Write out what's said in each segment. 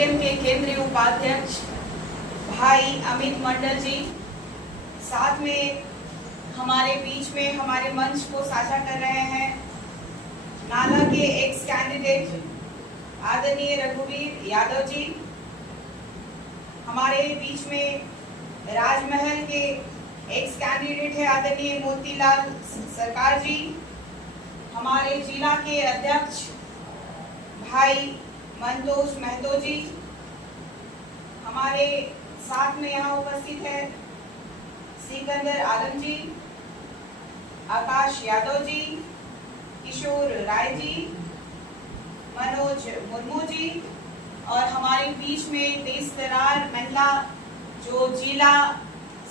CPM के केंद्रीय उपाध्यक्ष भाई अमित मंडल जी, साथ में हमारे बीच में हमारे मंच को साझा कर रहे हैं नाला के एक्स कैंडिडेट आदरणीय रघुवीर यादव जी, हमारे बीच में राजमहल के एक्स कैंडिडेट है आदरणीय मोतीलाल सरकार जी, हमारे जिला के अध्यक्ष भाई मंतोष महतो जी, हमारे साथ में यहाँ उपस्थित है सिकंदर आलम जी, आकाश यादव जी, किशोर राय जी, मनोज मुर्मू जी, और हमारे बीच में तेज तरार महिला जो जिला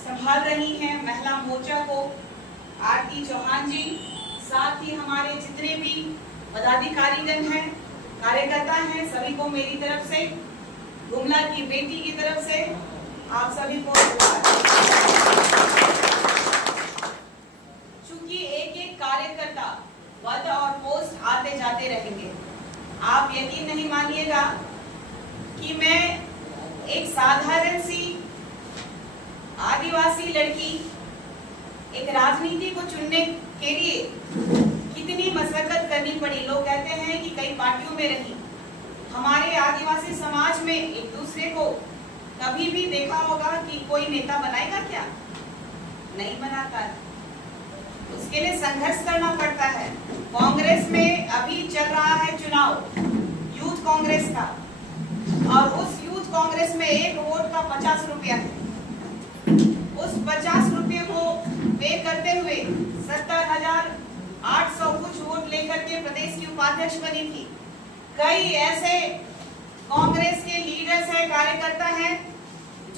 संभाल रही हैं महिला मोर्चा को आरती चौहान जी, साथ ही हमारे जितने भी पदाधिकारीगण हैं, कार्यकर्ता हैं, सभी को मेरी तरफ से, गुमला की बेटी की तरफ से आप सभी को चूंकि एक एक कार्यकर्ता पद और पोस्ट आते जाते रहेंगे, आप यकीन नहीं मानिएगा कि मैं एक साधारण सी आदिवासी लड़की एक राजनीति को चुनने के लिए कितनी मशक्कत करनी पड़ी। लोग कहते हैं कि कई पार्टियों में रही, हमारे आदिवासी समाज में एक दूसरे को कभी भी देखा होगा कि कोई नेता बनाएगा क्या? नहीं बनाता, उसके लिए संघर्ष करना पड़ता है। कांग्रेस में अभी चल रहा है चुनाव यूथ कांग्रेस का, और उस यूथ कांग्रेस में एक वोट का 50 रुपया है। उस 50 रुपये को पे करते हुए 70,800 कुछ वोट लेकर के प्रदेश की उपाध्यक्ष बनी थी। कई ऐसे कांग्रेस के लीडर्स हैं, कार्यकर्ता हैं,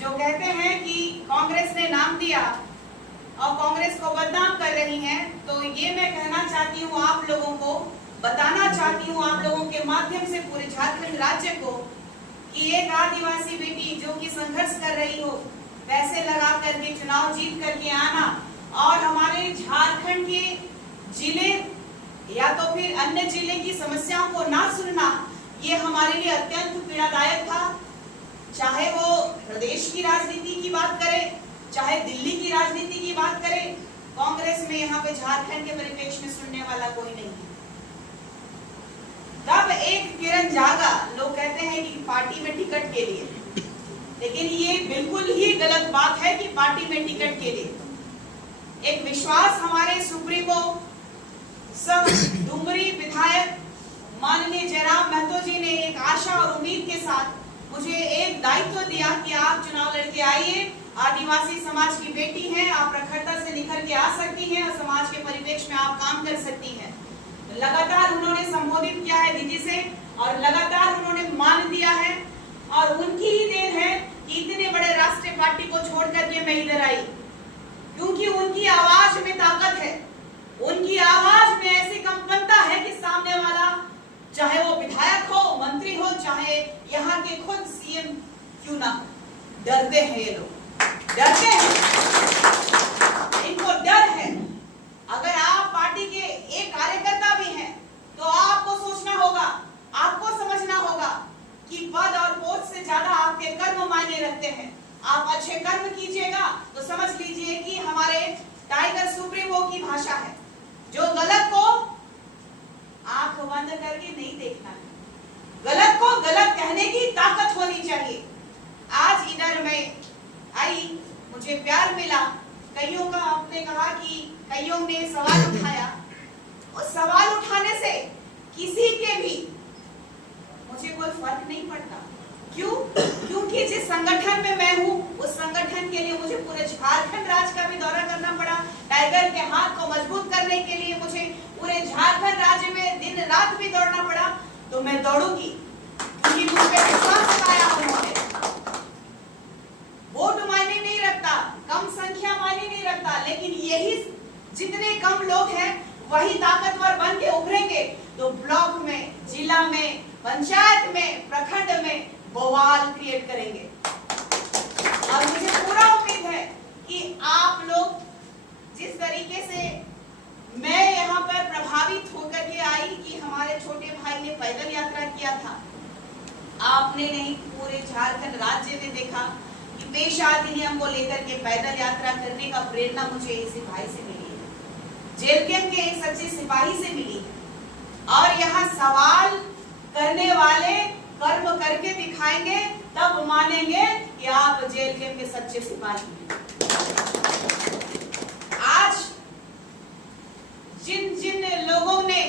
जो कहते हैं कि कांग्रेस ने नाम दिया और कांग्रेस को बदनाम कर रही हैं। तो ये मैं कहना चाहती हूँ आप लोगों को, बताना चाहती हूँ आप लोगों के माध्यम से पूरे झारखंड राज्य को कि एक आदिवासी बेटी जो कि संघर्ष कर रही हो, पैसे लगा करके चुनाव जीत करके आना और हमारे झारखंड के जिले या तो फिर अन्य जिले की समस्याओं को ना सुनना, ये हमारे लिए अत्यंत पीड़ादायक था। चाहे वो प्रदेश की राजनीति की बात करें, चाहे दिल्ली की राजनीति की बात करें, कांग्रेस में यहाँ पे झारखंड के परिप्रेक्ष्य में सुनने वाला कोई नहीं है। तब एक किरण जागा, लोग कहते हैं कि पार्टी में टिकट के लिए, लेकिन ये बिल्कुल ही गलत बात है कि पार्टी में टिकट के लिए। एक विश्वास हमारे सुप्रीमो सब डुमरी विधायक माननीय जयराम महतो जी ने एक आशा और उम्मीद के साथ मुझे एक दायित्व दिया कि आप चुनाव लड़के आइए, आदिवासी समाज की बेटी हैं, आप प्रखरता से निखर के आ सकती हैं और समाज के परिप्रेक्ष्य में आप काम कर सकती हैं। लगातार उन्होंने संबोधित किया है दीदी से और लगातार उन्होंने मान दिया है, और उनकी ही देन है कि इतने बड़े राष्ट्रीय पार्टी को छोड़ करके मैं इधर आई, क्योंकि उनकी आवाज में ताकत है, उनकी आवाज में ऐसी कंपनता है कि सामने वाला चाहे वो विधायक हो, मंत्री हो, चाहे यहाँ के खुद सीएम क्यों ना, डरते हैं ये लोग, डरते हैं, इनको डर है। अगर आप पार्टी के एक कार्यकर्ता भी हैं तो आपको सोचना होगा, आपको समझना होगा कि पद और पोस्ट से ज्यादा आपके कर्म मायने रखते हैं। आप अच्छे कर्म कीजिएगा तो समझ लीजिए कि हमारे टाइगर सुप्रीमो की भाषा है, जो गलत को आंख बंद करके नहीं देखना है, गलत को गलत कहने की ताकत होनी चाहिए। आज इधर मैं आई, मुझे प्यार मिला, कईयों का आपने कहा कि कईयों ने सवाल उठाया, उस सवाल उठाने से किसी के भी मुझे कोई फर्क नहीं पड़ता। क्यों? क्योंकि जिस संगठन में मैं हूँ उस संगठन के लिए मुझे पूरे झारखंड राज्य का भी दौरा करना पड़ा। टाइगर के हाथ को मजबूत करने के लिए मुझे पूरे झारखंड राज्य में दिन रात भी दौड़ना पड़ा, तो मैं दौड़ूंगी, क्योंकि मुझ पे विश्वास जताया उन्होंने। वोट मायने नहीं रखता, कम संख्या मायने नहीं रखता, लेकिन यही जितने कम लोग हैं वही ताकतवर बन के उभरेंगे तो ब्लॉक में, जिला में, पंचायत में, प्रखंड में बवाल क्रिएट करेंगे। और मुझे पूरा उम्मीद है कि आप लोग जिस तरीके से मैं यहाँ पर प्रभावित होकर के आई कि हमारे छोटे भाई ने पैदल यात्रा किया था, आपने नहीं, पूरे झारखंड राज्य ने देखा कि पेशा अधिनियम को लेकर के पैदल यात्रा करने का प्रेरणा मुझे इसी भाई से मिली है, जेल कैंप के एक सच्चे सिपाही से मिली है। और यहाँ सवाल करने वाले कर्म करके दिखाएंगे, तब मानेंगे कि आप जेल कैंप के सच्चे सिपाही हैं। आज जिन जिन लोगों ने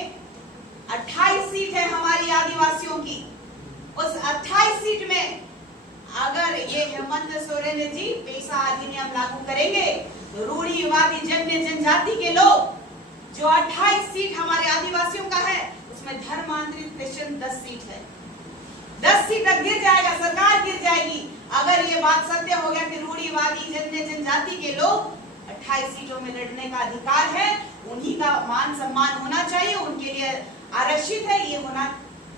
28 सीट है हमारी आदिवासियों की, उस 28 सीट में अगर ये हेमंत सोरेन जी पेशा अधिनियम लागू करेंगे तो रूढ़िवादी जनजाति के लोग जो 28 सीट हमारे आदिवासियों का है, उसमें धर्मांतरित क्रिश्चियन 10 सीट है, 10 सीट तक गिर जाएगा, सरकार गिर जाएगी। अगर ये बात सत्य हो गया कि रूढ़िवादी जनजाति के लोग 28 सीटों में लड़ने का अधिकार है, उन्हीं का मान सम्मान होना चाहिए, उनके लिए आरक्षित है, ये होना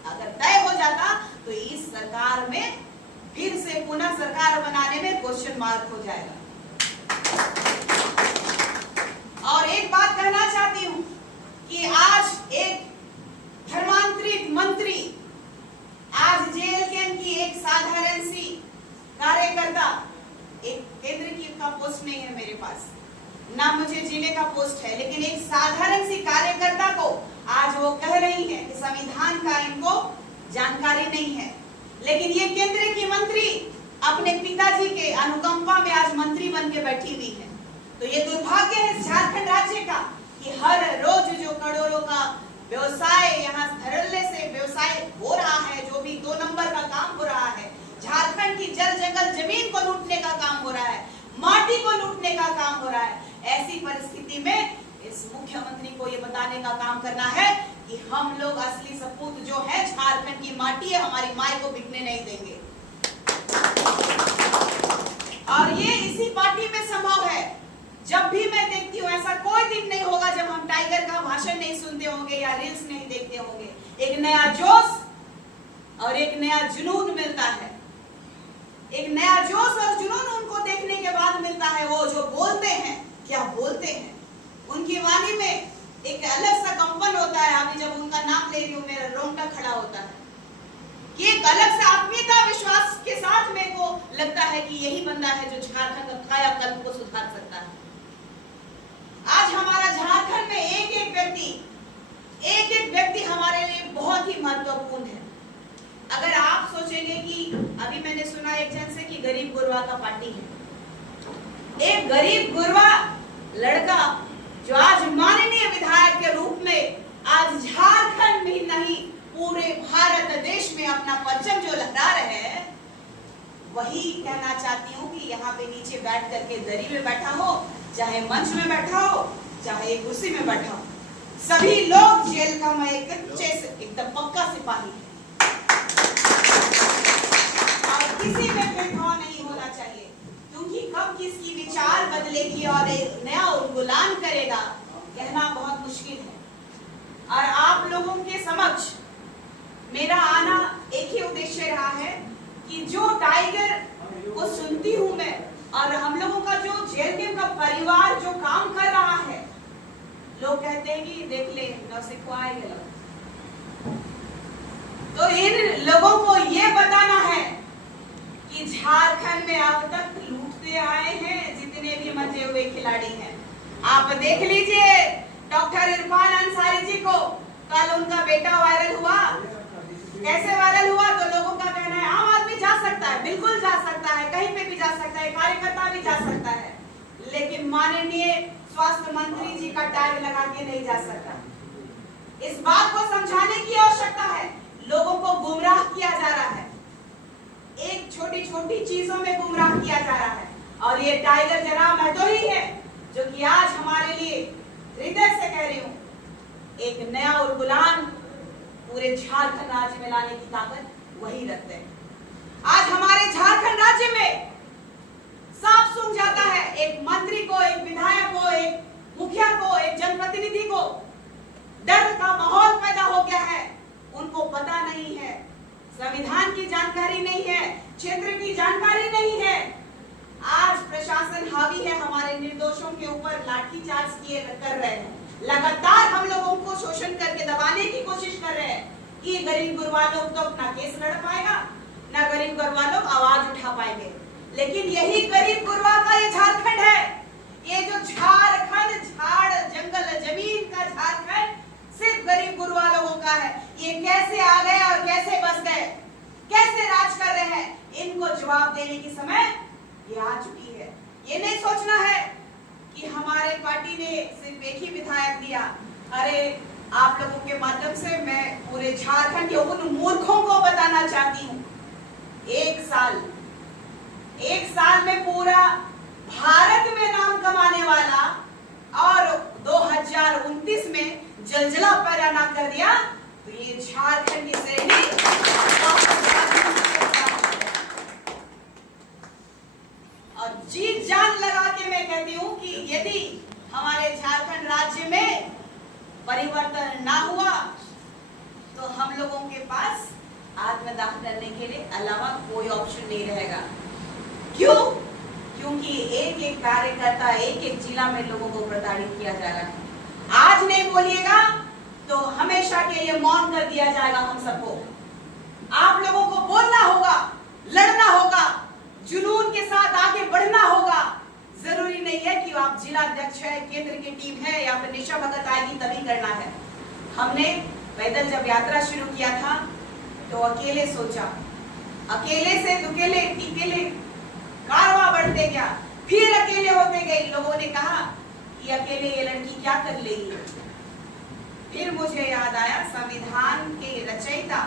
अगर तय हो जाता तो इस सरकार में फिर से पुनः सरकार बनाने में क्वेश्चन मार्क हो जाएगा। और एक बात कहना चाहती हूं कि आज एक धर्मांतरित मंत्री आज जेल कैंप की एक साधारण सी कार्यकर्ता, एक केंद्र की का पोस्ट नहीं है मेरे पास, ना मुझे जिले का पोस्ट है, लेकिन एक साधारण सी कार्यकर्ता को आज वो कह रही है कि संविधान का इनको जानकारी नहीं है, लेकिन ये केंद्र की मंत्री अपने पिताजी के अनुकंपा में आज मंत्री बन के बैठी हुई है। तो ये दुर्भाग्य है झारखंड राज्य का कि हर रोज जो करोड़ों का व्यवसाय यहाँ धड़ल्ले से व्यवसाय हो रहा है, जो भी 2 नंबर का काम हो रहा है, झारखंड की जल जंगल जमीन को लूटने का काम हो रहा है, माटी को लूटने का काम हो रहा है, ऐसी परिस्थिति में इस मुख्यमंत्री को ये बताने का काम करना है कि हम लोग असली सपूत जो है झारखंड की माटी है, हमारी माई को बिकने नहीं देंगे। और ये इसी पार्टी में संभव है। जब भी मैं देखती हूँ, ऐसा कोई दिन नहीं होगा जब हम टाइगर का भाषण नहीं सुनते होंगे या रील्स नहीं देखते होंगे, एक नया जोश और एक नया जुनून मिलता है। एक नया जोश और जुनून उनको देखने के बाद मिलता है। वो जो बोलते हैं, क्या बोलते हैं, उनकी वाणी में एक अलग सा कंपन होता है। अभी जब उनका नाम ले रही हूँ, मेरा रोंगटा खड़ा होता है कि एक अलग सा आत्मीयता विश्वास के साथ मेरे को लगता है कि यही बंदा है जो झारखंड का कायाकल्प को सुधार सकता है। आज हमारा झारखंड में एक एक व्यक्ति हमारे लिए बहुत ही महत्वपूर्ण है। अगर आप सोचेंगे कि अभी मैंने सुना एक जन से कि गरीब गुरबा का पार्टी है, एक गरीब गुरबा लड़का जो आज माननीय विधायक के रूप में आज झारखंड में नहीं पूरे भारत देश में अपना परचम जो लहरा रहे हैं, वही कहना चाहती हूँ कि यहाँ पे नीचे बैठ करके दरी में बैठा हो, चाहे मंच में बैठा हो, चाहे कुर्सी में बैठा हो, सभी लोग जेल का मैं एक कच्चे से एकदम पक्का सिपाही है। और किसी में भेदभाव नहीं होना चाहिए, क्योंकि कब किसकी विचार बदलेगी और एक नया उन्मूलन करेगा, कहना बहुत मुश्किल है। और आप लोगों के समक्ष मेरा आना एक ही उद्देश्य रहा है कि जो टाइगर को सुनती हूं मैं, और हम लोगों का जो जेल कैंप का परिवार जो काम कर रहा है, लोग कहते हैं कि देख ले नौसिखवाएगा। तो इन लोगों को ये बताना है कि झारखंड में अब तक लूटते आए हैं जितने भी मजे हुए खिलाड़ी हैं। आप देख लीजिए डॉक्टर इरफान अंसारी जी को, कल उनका बेटा वायरल हुआ। कैसे वायरल हुआ? तो लोगों का कहना है आम आदमी जा सकता है, बिल्कुल जा सकता है, कहीं पे भी जा सकता है, कार्यकर्ता भी जा सकता है, लेकिन माननीय स्वास्थ्य मंत्री जी का टैग लगा के नहीं जा सकता। इस बात को समझाने की आवश्यकता है। लोगों को गुमराह किया जा रहा है, एक छोटी छोटी चीजों में गुमराह किया जा रहा है। और ये टाइगर जनाब महतो ही है जो कि आज हमारे लिए हृदय से कह रही हूं, एक नया उलगुलान पूरे झारखंड राज्य में लाने की ताकत वही रखते हैं। आज हमारे झारखंड राज्य में साफ सुन जाता है, एक मंत्री को, एक विधायक को, एक मुखिया को, एक जनप्रतिनिधि को डर का माहौल पैदा हो गया है। उनको पता नहीं है, संविधान की जानकारी नहीं है, क्षेत्र की जानकारी नहीं है। आज प्रशासन हावी है, हमारे निर्दोषों के ऊपर लाठीचार्ज कर रहे हैं, लगातार हम लोगों को शोषण करके दबाने की कोशिश कर रहे हैं कि गरीब गुरबा लोग तो अपना केस लड़ पाएगा, ना गरीब गुरबा लोग आवाज उठा पाएंगे। लेकिन यही गरीब गुरबा का ये झारखंड है, ये जो झारखंड झाड़ जंगल जमीन का झारखंड सिर्फ गरीब गुरबा लोगों का है। ये कैसे आ गए और कैसे बस गए, कैसे राज कर रहे हैं, इनको जवाब देने की समय ये आ चुकी है। ये नहीं सोचना है कि हमारे पार्टी ने सिर्फ एक ही विधायक दिया। अरे आप लोगों के माध्यम से मैं पूरे झारखंड के उन मूर्खों को बताना चाहती हूँ, एक साल में पूरा भारत में नाम कमाने वाला और 2029 में जलजला पैदा ना कर दिया तो ये झारखंड की श्रेणी और जीत जान लगा के मैं कहती हूँ कि यदि हमारे झारखंड राज्य में परिवर्तन ना हुआ तो हम लोगों के पास आत्मदाह करने के लिए अलावा कोई ऑप्शन नहीं रहेगा। क्यों? क्योंकि एक एक कार्यकर्ता एक एक जिला में लोगों को प्रताड़ित किया जा रहा है। आज नहीं बोलिएगा तो हमेशा के लिए मौन कर दिया जाएगा। हम सबको आप लोगों को बोलना होगा, लड़ना होगा, जुनून के साथ आगे बढ़ना होगा। जरूरी नहीं है कि आप जिला अध्यक्ष है, केंद्र की टीम है या फिर निशा भगत आएगी तभी करना है। हमने पैदल जब यात्रा शुरू किया था तो अकेले सोचा, अकेले से दुकेले टिकेले कारवां बढ़ते गया, फिर अकेले होते गए। लोगों ने कहा कि अकेले ये लड़की क्या कर लेगी। फिर मुझे याद आया संविधान के रचयिता,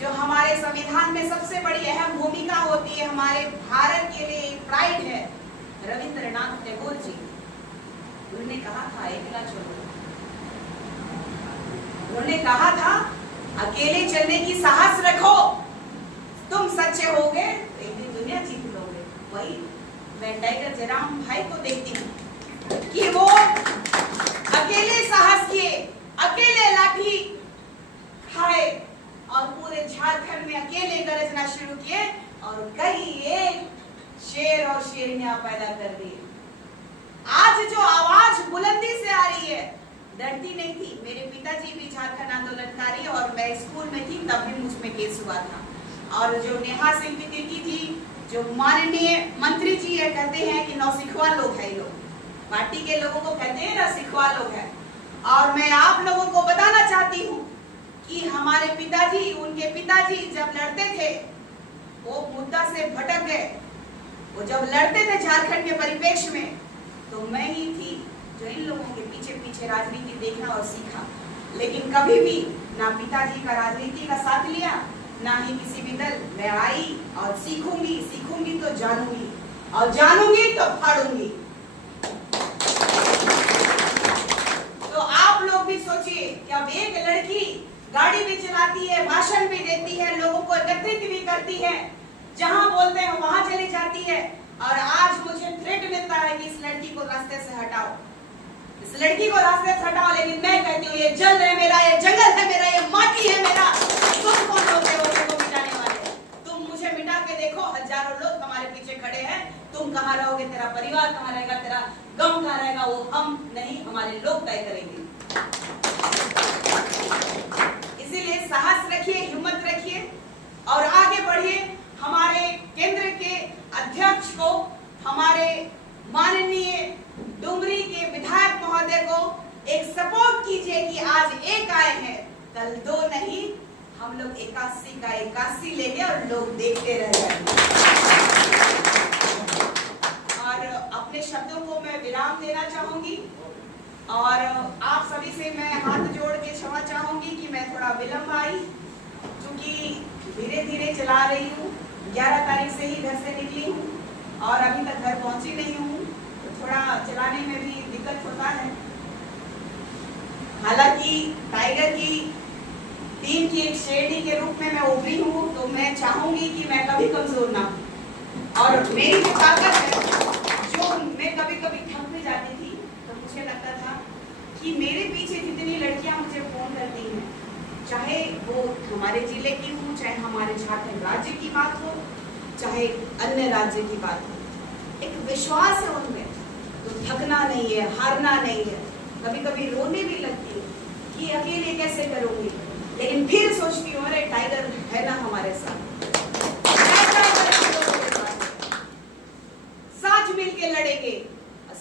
जो हमारे संविधान में सबसे बड़ी अहम भूमिका होती है, हमारे भारत के लिए प्राइड है, रविंद्रनाथ टैगोर जी। उन्होंने कहा था अकेला चलो, उन्होंने कहा था अकेले चलने की साहस रखो, तुम सच्चे होगे तो एक दिन दुनिया जीत लोगे। वही मैं टाइगर जयराम भाई को देखती हूँ कि वो अकेले साहस किए, अकेले लाठी खाए और पूरे झारखंड में अकेले गरजना शुरू किए और कई एक शेर और शेरनियां पैदा कर दिए। आज जो आवाज बुलंदी से आ रही है, डरती नहीं थी। मेरे पिताजी भी झारखंड आंदोलनकारी और मैं स्कूल में थी तब भी मुझ में केस हुआ था। और जो नेहा सिंह तिर्की जी, जो माननीय मंत्री जी है, कहते हैं कि नौसिखवा लोग है, लोग पार्टी के लोगों को कहते हैं नौसिखवा लोग है। और मैं आप लोगों को बताना चाहती हूँ कि हमारे पिताजी, उनके पिताजी जब लड़ते थे वो मुद्दा से भटक गए। वो जब लड़ते थे झारखंड के परिप्रेक्ष्य में तो मैं ही थी जो इन लोगों के पीछे पीछे राजनीति देखना और सीखा। लेकिन कभी भी ना पिताजी का राजनीति का साथ लिया, ना ही किसी भी दल। मैं आई और सीखूंगी, सीखूंगी तो जानूंगी और जानूंगी तो फाड़ूंगी। तो आप लोग भी सोचिए कि अब एक लड़की गाड़ी भी चलाती है, भाषण भी देती है, लोगों को एकत्रित भी करती है, जहां बोलते हैं वहां चली जाती है। और आज मुझे थ्रेट मिलता है कि इस लड़की को रास्ते से हटाओ, इस लड़की को रास्ते से हटाओ। लेकिन मैं कहती हूँ ये जल है मेरा, ये जंगल है मेरा, ये माटी है मेरा। तुम कौन होते हो मुझे मिटाने वाले? तुम मुझे मिटा के देखो, हजारों लोग हमारे पीछे खड़े हैं। तुम कहाँ रहोगे, तेरा परिवार कहाँ रहेगा, तेरा गांव कहाँ रहेगा, वो हम नहीं, हमारे लोग तय करेंगे। इसीलिए साहस रखिए, हिम्मत रखिए और आगे बढ़िए। हमारे केंद्र के अध्यक्ष को, हमारे माननीय डुमरी के विधायक महोदय को एक सपोर्ट कीजिए कि आज एक आए हैं, कल दो नहीं, हम लोग 81 का 81 लेंगे और लोग देखते रह जाएंगे। और अपने शब्दों को मैं विराम देना चाहूंगी और आप सभी से मैं हाथ जोड़ के क्षमा चाहूंगी कि मैं थोड़ा विलंब आई, क्योंकि धीरे धीरे चला रही हूँ। 11 तारीख से ही घर से निकली हूँ और अभी तक घर पहुंची नहीं हूँ, तो थोड़ा चलाने में भी दिक्कत होता है। हालांकि टाइगर की टीम की एक श्रेणी के रूप में मैं उभरी हूँ, तो मैं चाहूंगी कि मैं कभी कमजोर ना हूँ। और मेरी जो ताकत है, जो मैं कभी कभी थक भी जाती थी, तो मुझे लगता था कि मेरे पीछे जितनी लड़कियां मुझे फोन करती हैं, चाहे वो हमारे जिले की हो, चाहे हमारे झारखंड राज्य की बात हो, चाहे अन्य राज्य की बात हो, एक विश्वास है उनमें, तो थकना नहीं है, हारना नहीं है। कभी कभी रोने भी लगती है कि अकेले कैसे करूंगी, लेकिन फिर सोचती हूँ अरे टाइगर है ना हमारे साथ, साथ मिलके लड़ेंगे,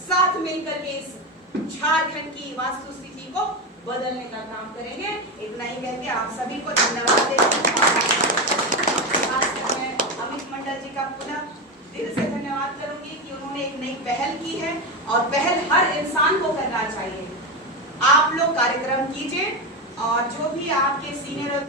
साथ मिलकर के इस झारखंड की वास्तु स्थिति को बदलने का काम करेंगे। इतना ही कहते आप सभी को धन्यवाद देते मैं अमित मंडल जी का पुनः दिल से धन्यवाद करूंगी कि उन्होंने एक नई पहल की है और पहल हर इंसान को करना चाहिए। आप लोग कार्यक्रम कीजिए और जो भी आपके सीनियर